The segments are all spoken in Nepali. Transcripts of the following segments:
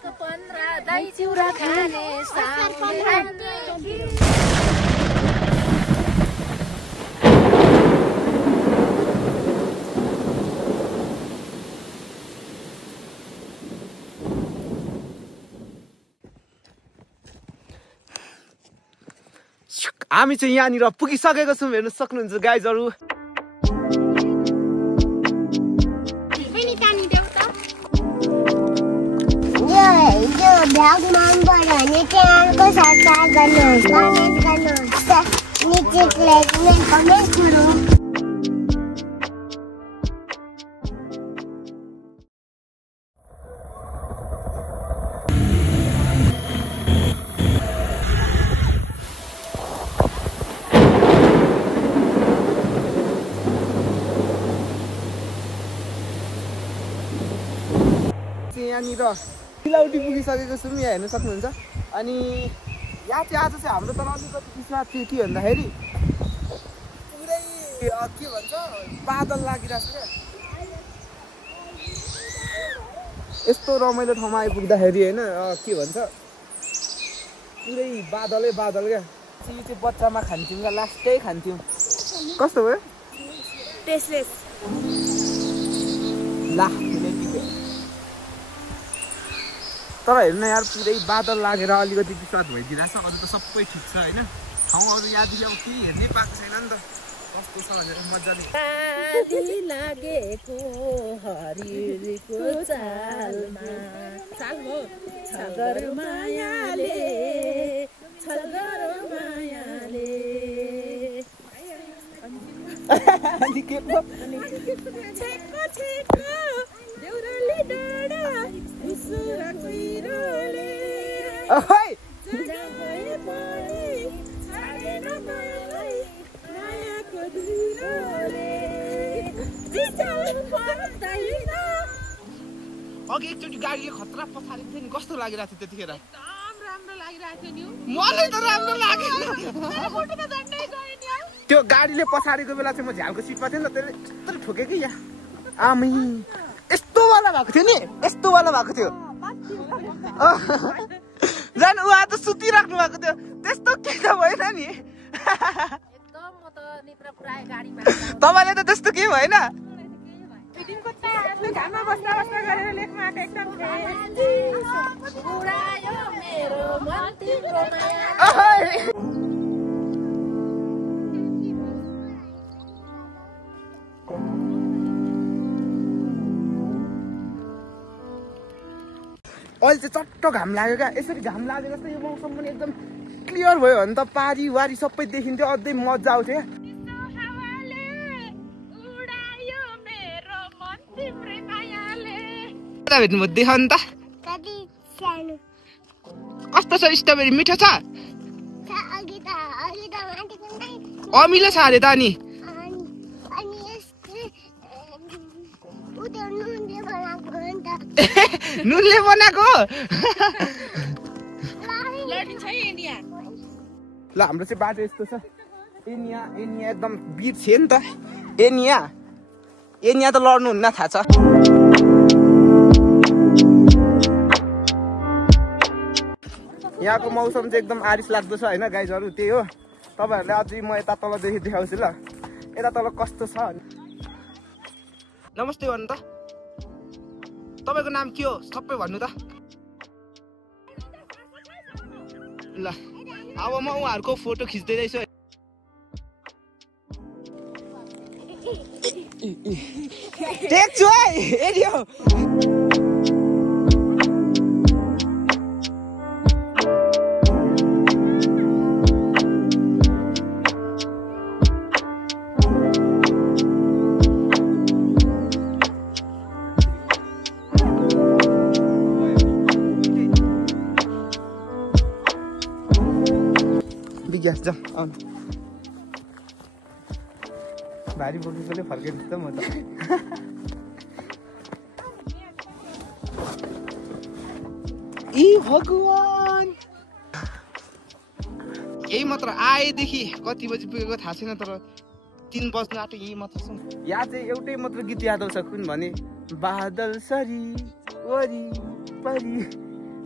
दही चिउरा खाने हामी चाहिँ यहाँनिर पुगिसकेको छौँ हेर्न सक्नुहुन्छ गाइजहरु यो भ्लग मन पर्यो भने च्यानलको सब्स्क्राइब गर्नुहोस् कमेन्ट गर्नुहोस् नीचे लाइक एन्ड कमेन्ट गर्नुहोस् यहाँनिर सिलौटी पुगिसकेको छौँ यहाँ हेर्न सक्नुहुन्छ अनि यहाँ चाहिँ आज चाहिँ हाम्रो तल अलिकति बिचमा के भन्दाखेरि पुरै के भन्छ बादल लागिरहेको छ क्या यस्तो रमाइलो ठाउँमा आइपुग्दाखेरि होइन के भन्छ पुरै बादलै बादल क्या चाहिँ बच्चामा खान्थ्यौँ क्या लास्टै खान्थ्यौँ कस्तो भयो टेस्टलेस ला तर हेर्नु यार पुरै बादल लागेर अलिकति विश्वास भइदिरहेको छ अझ त सबै ठिक छ होइन ठाउँहरू यहाँदेखि अब केही हेर्नै पाएको छैन नि त कस्तो छ भनेर मजाले लागेको हरिको चालमा छगर मायाले अनि के पो देउराली डाँडा उसुरा कुइरोले ओइ जगए पनि छाडेन मलाई मायाको धुरोले जित्नु पर्दैन अघि एकचोटि गाडीले खतरा पछारेको थियो नि कस्तो लागिरहेको थियो त्यतिखेर एकदम राम्रो लागिरहेको थियो नि मलाई त राम्रो लागेन फोटो त झन्डै गयो नि त्यो गाडीले पछारेको बेला चाहिँ म झ्यालको सिटमा थिएँ नि त त्यसले यत्रो ठोके कि यहाँ आमै यस्तो वाला भएको थियो नि यस्तो वाला भएको थियो झन् उहाँ त सुतिराख्नु भएको थियो त्यस्तो के त भएन नि एकदम म त निद्रा पुराए गाडीमा तपाईँले त त्यस्तो केही भएन फिटिङको त घाममा बस्दा गरेर लेख्न आएको एकदम उडायो मेरो मन तिम्रो माया अहिले चाहिँ चट्ट घाम लाग्यो क्या यसरी घाम लागेर चाहिँ यो मौसम पनि एकदम क्लियर भयो भने त पारी वारी सबै देखिन्थ्यो अझै मजा आउँथ्यो क्या भेट्नुभयो देख नि त कस्तो छ स्ट्रबेरी मिठो छ अमिलो छ अरे त अनि नुनले बनाएको ल हाम्रो चाहिँ बाटो यस्तो छ एनिया एकदम बिर छ नि त एनिया त लड्नुहुन्न थाहा छ यहाँको मौसम चाहिँ एकदम आरिस लाग्दो छ होइन गाइजहरू त्यही हो तपाईँहरूले अझै म यता तलदेखि देखाउँछु ल यता तल कस्तो छ नमस्ते भन्नु त तपाईको नाम के हो सबै भन्नु त ल अब म उहाँहरुको फोटो खिच्दै रहेछु देख्छु है एरियो ग्यास जाऊ आउनु भारी बोकेकोले फर्किन्छ त म त ई भगवान यही मात्र आएदेखि कति बजी पुगेको थाहा छैन तर 3 बज्न आँट्यो यही मात्र छ यहाँ चाहिँ एउटै मात्र गीत याद आउँछ कुन भने बादल सरी वरी परी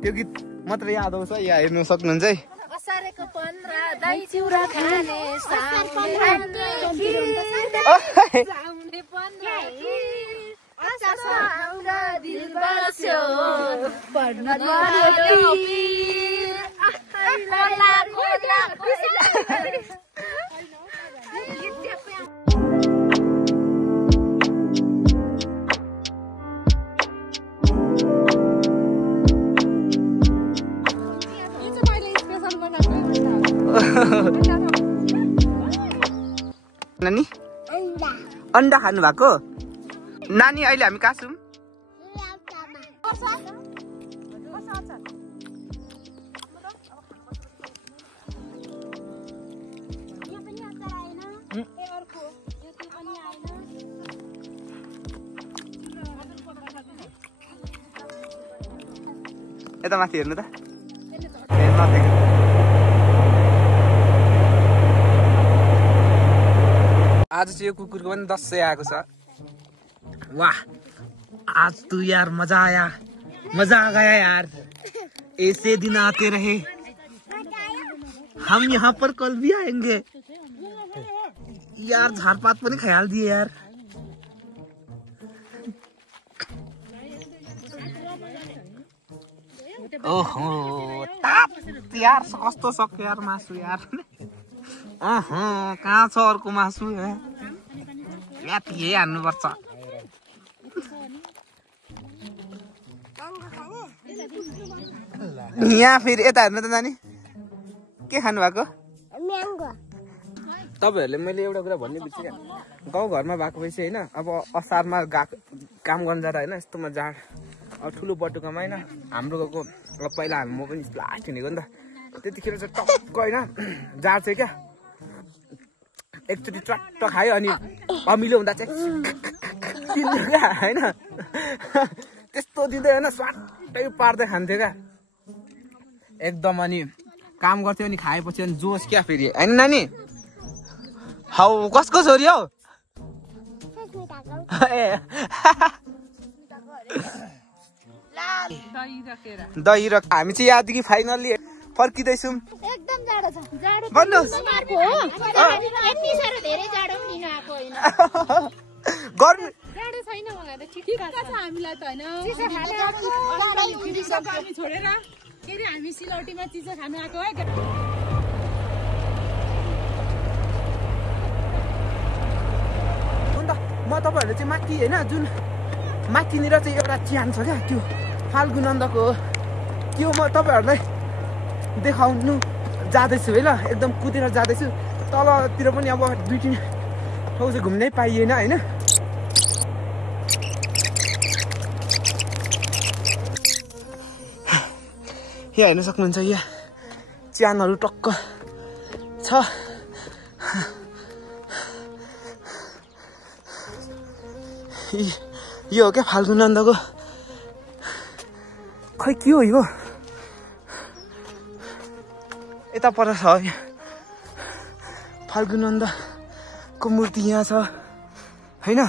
त्यो गीत मात्र याद आउँछ यहाँ हेर्नु सक्नुहुन्छ है। असारेको 15 दही चिउरा खाने साउने दिल बस्यो पढ्न नानी अन्डा खानु भएको नानी अहिले हामी कहाँ छौँ यता माथि हेर्नु त आज चाहिँ यो कुकुरको पनि 10 आएको छ। वाह आज तो यार मजा आ गया यार ऐसे दिन आते रहे हम यहाँ पर कल भी आएंगे यार झारपात पनि खाइहाल दिए यार ओहो ताप यार कस्तो सक्यो यार मासु यार कहाँ छ अर्को मासु यही हान्नुपर्छ यहाँ फेरि यता हेर्नु त नानी के खानु भएको तपाईँहरूले मैले एउटा कुरा भन्ने बिर्सिएँ गाउँघरमा भएको भएपछि होइन अब असारमा काम गर्नु जाँदा होइन यस्तोमा जाड अब ठुलो बटुकामा होइन हाम्रो गाउँको अब पहिला म पनि लास्ट हिँडेको नि त त्यतिखेर चाहिँ टक्क होइन जाड चाहिँ क्या एकचोटि चट्ट खायो अनि अमिलो हुँदा चाहिँ दिन्थ्यो क्या होइन त्यस्तो दिँदै होइन स्वाटै पार्दै खान्थ्यो क्या एकदम अनि काम गर्थ्यो अनि खाएपछि अनि जोस क्या फेरि होइन नानी हौ कसको छोरी हौ दही र हामी चाहिँ यहाँदेखि फाइनल्ली फर्किँदैछौँ एकदम जाडो छ जाडो भन्नुहोस् यति साह्रो धेरै जाडो पनि लिन आएको होइन गर्मी जाडो छैन मलाई त ठिक छ हामीलाई त हैन चिसो खान फेरि सब हामी छोडेर के रे हामी सिलौटीमा चिसो खान आएको है अन्त म तपाईहरुले चाहिँ माथि हैन जुन माथिनिर चाहिँ एउटा च्यान छ क्या त्यो फाल्गु नन्दको त्यो म तपाईहरुलाई देखाउनु जाँदैछु है ल एकदम कुदेर जाँदैछु तलतिर पनि अब 2-3 ठाउँ चाहिँ घुम्नै पाइएन हैन यहाँ हेर्न सक्नुहुन्छ यहाँ च्यानहरु टक्क छ यो हो क्या फाल्गु नन्दको खै के हो यो यता पर छ फाल्गु नन्दको मूर्ति यहाँ छ हैन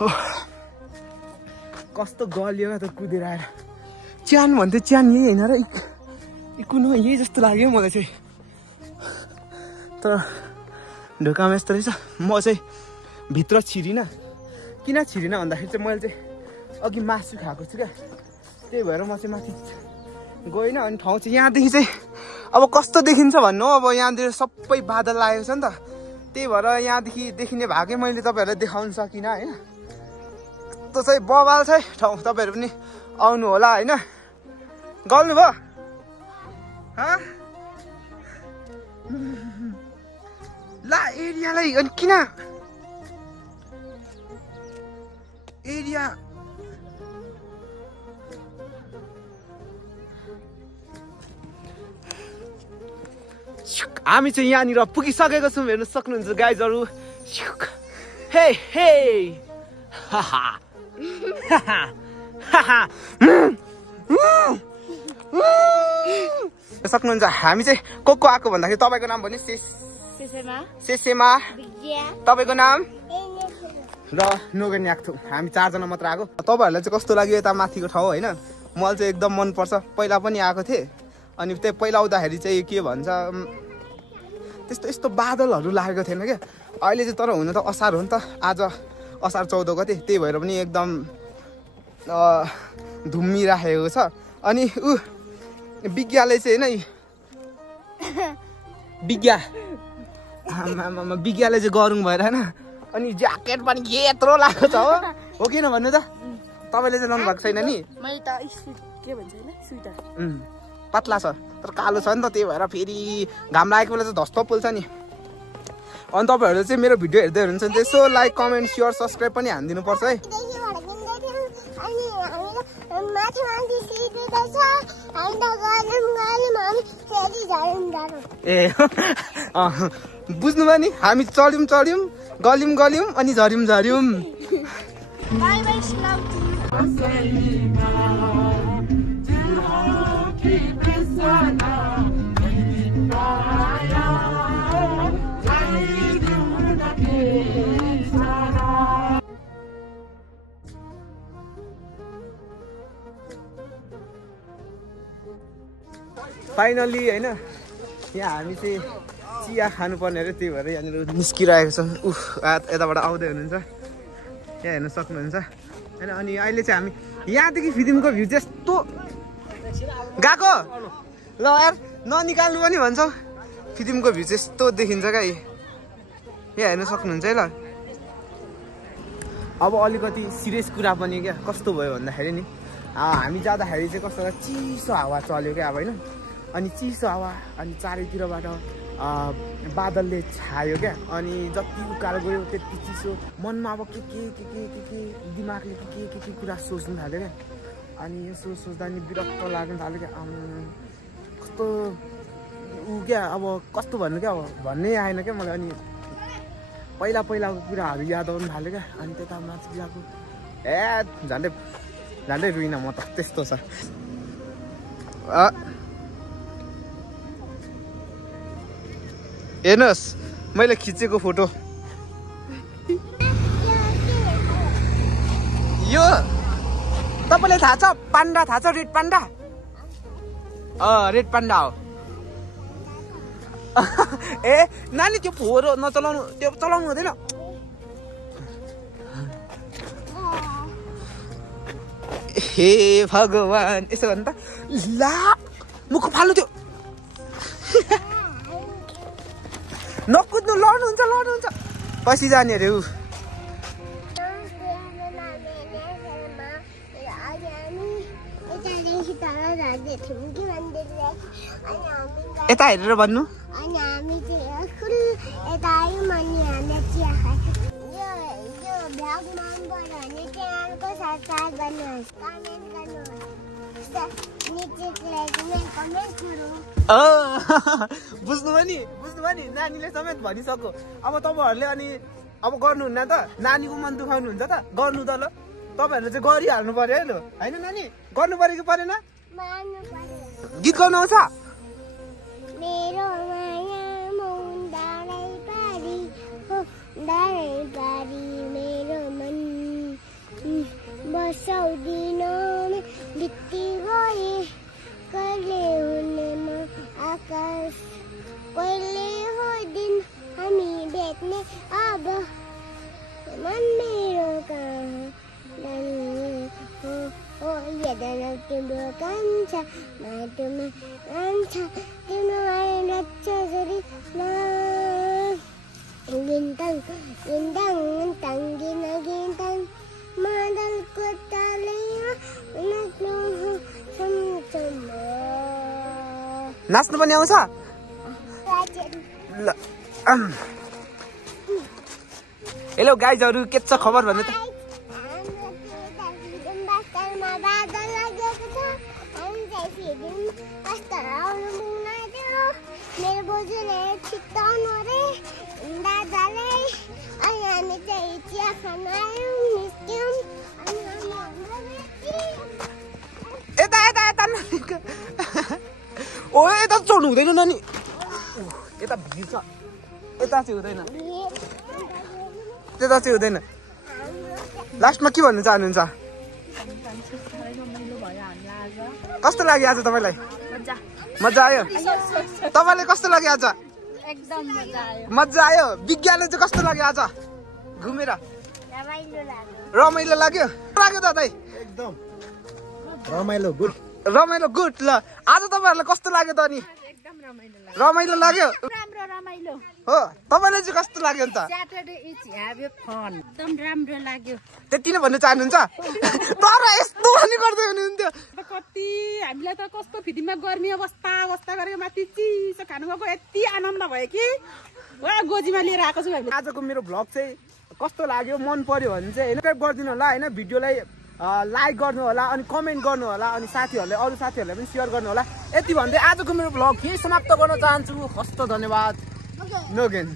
हो कस्तो गलियो त कुदेर आएर च्यान भन्थे च्यान यही हैन र कुन यही जस्तो लाग्यो मलाई चाहिँ तर ढोकामा यस्तो रहेछ म चाहिँ भित्र छिरिन किन छिरिन भन्दाखेरि चाहिँ मैले चाहिँ अघि मासु खाएको छु क्या त्यही भएर म चाहिँ माथि गएन अनि ठाउँ चाहिँ यहाँदेखि चाहिँ अब कस्तो देखिन्छ भन्नु अब यहाँनिर सबै बादल लागेको छ नि त त्यही भएर यहाँदेखि देखिने भागै मैले तपाईँहरूलाई देखाउन सकिनँ होइन यस्तो चाहिँ बवाल छ ठाउँ तपाईँहरू पनि आउनु होला होइन गल्नु भयो ला एरियालाई अनि किन एरिया हामी चाहिँ यहाँनिर पुगिसकेको छौँ हेर्नु सक्नुहुन्छ गाइजहरू हे हे सक्नुहुन्छ हामी चाहिँ को आएको भन्दाखेरि तपाईँको नाम भन्नु सेसेमा तपाईँको नाम र नोगेन याक्थु हामी 4 जना मात्र आएको तपाईँहरूलाई चाहिँ कस्तो लाग्यो यता माथिको ठाउँ होइन मलाई चाहिँ एकदम मनपर्छ। पहिला पनि आएको थिएँ अनि त्यही पहिला आउँदाखेरि चाहिँ के भन्छ त्यस्तो यस्तो बादलहरू लागेको थिएन क्या। अहिले चाहिँ तर हुन त असार हो नि त, आज असार 14 गते, त्यही भएर पनि एकदम धुम्मिराखेको छ। अनि विज्ञाले चाहिँ होइन विज्ञाले चाहिँ गरौँ भएर होइन। अनि ज्याकेट पनि यत्रो लागेको छ हो किन भन्नु त? तपाईँले चाहिँ लाउनु भएको छैन नि? मैले त के भन्छ हैन स्वेटर पातला छ तर कालो छ नि त, त्यही भएर फेरि घाम लागेको बेला चाहिँ धस्तो पोल्छ नि। अनि तपाईँहरूले चाहिँ मेरो भिडियो हेर्दै हुनुहुन्छ भने त्यसो लाइक कमेन्ट सेयर सब्सक्राइब पनि हानिदिनुपर्छ है। ए बुझ्नुभयो नि, हामी चढ्यौँ गल्यौँ अनि झर्यौँ। बाई बाई फाइनली होइन यहाँ हामी चाहिँ चिया खानुपर्ने अरे, त्यही भएर यहाँनिर निस्किरहेको छौँ। यताबाट आउँदै हुनुहुन्छ, यहाँ हेर्न सक्नुहुन्छ होइन। अनि अहिले चाहिँ हामी यहाँदेखि फिदिमको भ्यू त्यस्तो गएको ल यार ननिकाल्नु पनि भन्छौ। फिदिमको भ्यू चाहिँ यस्तो देखिन्छ क्या, यहाँ हेर्न सक्नुहुन्छ है ल। अब अलिकति सिरियस कुरा पनि क्या कस्तो भयो भन्दाखेरि नि हामी जाँदाखेरि चाहिँ कस्तो चिसो हावा चल्यो क्या अब होइन। अनि चिसो हावा अनि चारैतिरबाट बादलले छायो क्या। अनि जति उकालो गयो त्यति चिसो, मनमा अब के दिमागले के कुरा सोच्नु थाल्यो क्या। अनि यसो सोच्दा नि विरक्त लाग्नु थाल्यो क्या। कस्तो क्या अब कस्तो भन्नु क्या, अब भन्नै आएन क्या मलाई। अनि पहिलाको कुराहरू याद आउनु थाल्यो क्या। अनि त्यता माथि गएको झन्डै रुइन म त, त्यस्तो छ। हेर्नुहोस् मैले खिचेको फोटो यो तपाईँलाई थाहा छ? पान्डा थाहा छ? Red panda? रेड पान्डा हो। ए नानी त्यो फोहोर नचलाउनु, त्यो चलाउनु हुँदैन। हे भगवान् यसो भन्नु त, ला मुख फाल्नु त्यो नकुद्नु, लड्नुहुन्छ। पछि जाने अरे ऊ। यता हेरेर भन्नु। बुझ्नुभयो नि नानीले समेत भनिसक्यो। अब तपाईँहरूले अनि अब गर्नुहुन्न त, नानीको मन दुखाउनुहुन्छ त, गर्नु त ल। तपाईँहरूले चाहिँ गरिहाल्नु पर्यो है ल, होइन नानी? गर्नु पर्यो कि परेन? गीत गाउनु आउँछ? मेरो माया मुन्दारै पारी मेरो मन बसाउँदिन बित्ति गए कहिले हुने म आकाश कहिले हो दिन हामी भेट्ने अब मन मेरो कहाँ हो यदन तिम्रो कान्छ माटोमा कान्छ तिम्रो माया नच्छ जरी गिन्ताङ गिन्ताङ मादलको तालैमा नाच्नु नाच्नु पनि आउँछ? हेलो गाइजहरू के छ खबर भन्नु त? मेरो बोजूले छिट्टाउनु रे दादाले अनि हामी चाहिँ चिया खान आयौँ निस्क्यौँ यता ओ यता चढ्नु हुँदैन नानी, यता भिड छ, यता चाहिँ हुँदैन, त्यता चाहिँ हुँदैन। लास्टमा के भन्नु चाहनुहुन्छ? कस्तो लाग्यो आज तपाईँलाई? मजा आयो? तपाईँलाई कस्तो लाग्यो आज? एकदम मजा आयो। मजा आयो। विज्ञानले चाहिँ कस्तो लाग्यो आज घुमेर? रमाइलो लाग्यो? लाग्यो दादा? एकदम रमाइलो गुड। रमाइलो गुड। ल आज तपाईँहरूलाई कस्तो लाग्यो त? अनि रमाइलो लाग्यो? राम्रो रमाइलो हो। तपाईँलाई चाहिँ कस्तो लाग्यो नि त? Saturday is have a fun. एकदम राम्रो लाग्यो। त्यति नै भन्नु चाहनुहुन्छ? तर यस्तो पनि गर्दै हुनुहुन्थ्यो। कति हामीलाई त कस्तो फिटिङमा गर्मी अवस्था गरेर माथि चिसो खानु गएको यति आनन्द भयो कि वा गोजीमा लिएर आएको छु हामीले। आजको मेरो भ्लग चाहिँ कस्तो लाग्यो, मन पर्यो भने चाहिँ सब्सक्राइब गरिदिनु होला होइन, भिडियोलाई लाइक गर्नु होला अनि कमेन्ट गर्नु होला अनि साथीहरूले अरू साथीहरूलाई पनि सेयर गर्नु होला। यति भन्दै आजको मेरो भ्लग यही समाप्त गर्न चाहन्छु। हस्त धन्यवाद। नोगेन।